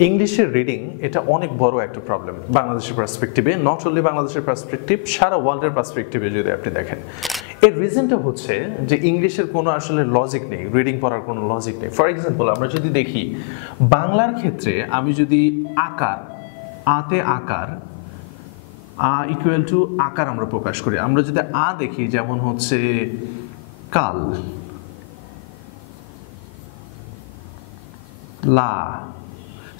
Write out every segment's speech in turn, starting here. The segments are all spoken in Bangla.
ইংলিশের রিডিং এটা অনেক বড় একটা প্রবলেম বাংলাদেশের পার্সপেক্টিভে, নট অনলি বাংলাদেশের পার্সপেক্টিভ, সারা ওয়ার্ল্ডের পার্সপেক্টিভে যদি আপনি দেখেন। এর রিজনটা হচ্ছে যে ইংলিশের কোনো আসলে লজিক নেই, রিডিং পড়ার কোনো লজিক নেই। ফর এক্সাম্পল আমরা যদি দেখি বাংলার ক্ষেত্রে, আমি যদি আকার, আতে আকার, আ ইকুয়াল টু আকার আমরা প্রকাশ করি। আমরা যদি আ দেখি যেমন হচ্ছে কাল, লা,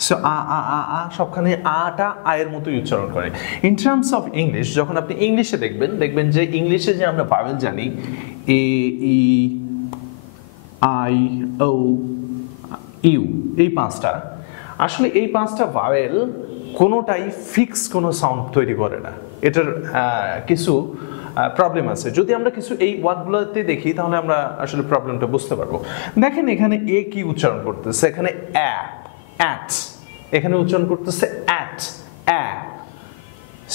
সো আ আ আ আ সবখানে আটা আয়ের মতোই উচ্চারণ করে। ইন টার্মস অফ ইংলিশ, যখন আপনি ইংলিশে দেখবেন যে ইংলিশে যে আমরা ভাওয়েল জানি এ, ই, আই, ও, ইউ, এই পাঁচটা, আসলে এই পাঁচটা ভাওয়েল কোনোটাই ফিক্স কোনো সাউন্ড তৈরি করে না। এটার কিছু প্রবলেম আছে। যদি আমরা কিছু এই ওয়ার্ডগুলোতে দেখি তাহলে আমরা আসলে প্রবলেমটা বুঝতে পারবো। দেখেন এখানে এ কি উচ্চারণ করতেছে, এখানে অ্যাট, এখানে উচ্চারণ করতেছে অ্যাট,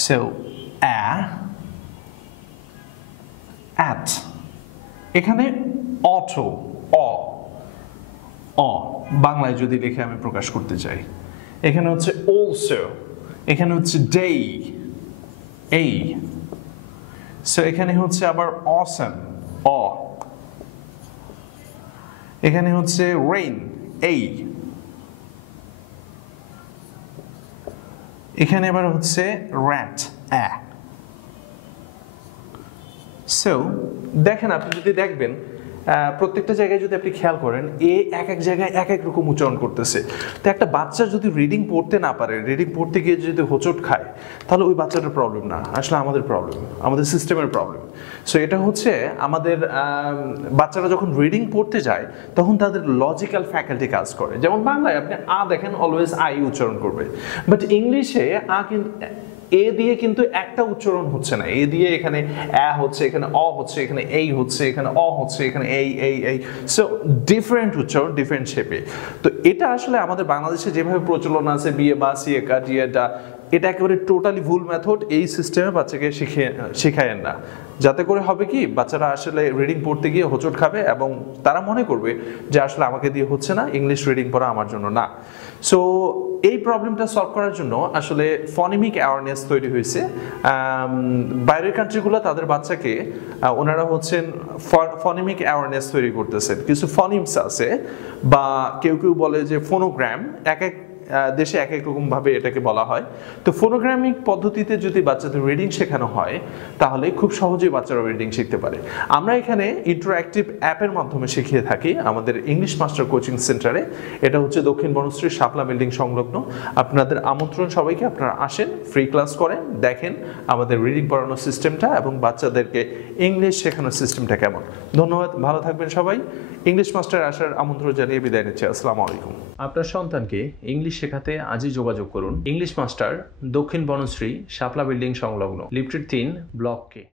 সো অ্যাট। এখানে অটো, অ বাংলায় যদি লিখে আমি প্রকাশ করতে চাই, এখানে হচ্ছে অলসো, এখানে হচ্ছে ডে, এই, সো এখানে হচ্ছে আবার অসম, অ, এখানে হচ্ছে রেইন, এই, এখানে আবার হচ্ছে র্যাট, সো দেখেন, আপনি যদি দেখবেন প্রত্যেকটা জায়গায় যদি আপনি খেয়াল করেন এ এক এক জায়গায় এক এক রকম উচ্চারণ করতেছে। তো একটা বাচ্চা যদি রিডিং পড়তে না পারে, রিডিং পড়তে গিয়ে যদি হোঁচট খায়, তাহলে ওই বাচ্চাটার প্রবলেম না, আসলে আমাদের প্রবলেম, আমাদের সিস্টেমের প্রবলেম। সো এটা হচ্ছে আমাদের বাচ্চারা যখন রিডিং পড়তে যায় তখন তাদের লজিক্যাল ফ্যাকাল্টি কাজ করে। যেমন বাংলায় আপনি আ দেখেন অলওয়েজ আই উচ্চারণ করবে, বাট ইংলিশে আ কিন্তু এ দিয়ে কিন্তু একটা উচ্চারণ হচ্ছে না। এ দিয়ে এখানে হচ্ছে, এখানে অ হচ্ছে, এখানে এই হচ্ছে, এখানে অ হচ্ছে, এখানে এই, সো ডিফারেন্ট উচ্চারণ, ডিফারেন্ট শেপে। তো এটা আসলে আমাদের বাংলাদেশে যেভাবে প্রচলন আছে বিয়ে বা সিয়ে কা ডিয়ে ডা, এটা একেবারে টোটালি ভুল মেথড। এই সিস্টেমে বাচ্চাকে শিখায়েন না, যাতে করে হবে কি বাচ্চারা আসলে রিডিং পড়তে গিয়ে হোঁচট খাবে এবং তারা মনে করবে যে আসলে আমাকে দিয়ে হচ্ছে না, ইংলিশ রিডিং পড়া আমার জন্য না। সো এই প্রবলেমটা সলভ করার জন্য আসলে ফনিমিক অ্যাওয়ারনেস তৈরি হয়েছে। বাইরের কান্ট্রিগুলো তাদের বাচ্চাকে ওনারা হচ্ছেন ফনিমিক অ্যাওয়ারনেস তৈরি করতেছেন। কিছু ফনিমস আছে, বা কেউ কেউ বলে যে ফোনোগ্রাম, এক এক দেশে এক এক রকম ভাবে এটাকে বলা হয়। তো ফোনোগ্রামিক পদ্ধতিতে যদি বাচ্চাদের রিডিং শেখানো হয় তাহলে খুব সহজেই বাচ্চারা রিডিং শিখতে পারে। আমরা এখানে ইন্টারঅ্যাক্টিভ অ্যাপের মাধ্যমে শিখিয়ে থাকি আমাদের ইংলিশ মাস্টার কোচিং সেন্টারে। এটা হচ্ছে দক্ষিণ বনশ্রী শাপলা বিল্ডিং সংলগ্ন। আপনাদের আমন্ত্রণ সবাইকে, আপনারা আসেন, ফ্রি ক্লাস করেন, দেখেন আমাদের রিডিং পড়ানোর সিস্টেমটা এবং বাচ্চাদেরকে ইংলিশ শেখানোর সিস্টেমটা কেমন। ধন্যবাদ, ভালো থাকবেন সবাই। ইংলিশ মাস্টার আসার আমন্ত্রণ জানিয়ে বিদায় নিচ্ছি। আসসালামু আলাইকুম। আপনার সন্তানকে ইংলিশ শেখাতে আজই যোগাযোগ করুন ইংলিশ মাস্টার, দক্ষিণ বনশ্রী শাপলা বিল্ডিং সংলগ্ন, লিফটেড 3 ব্লক কে।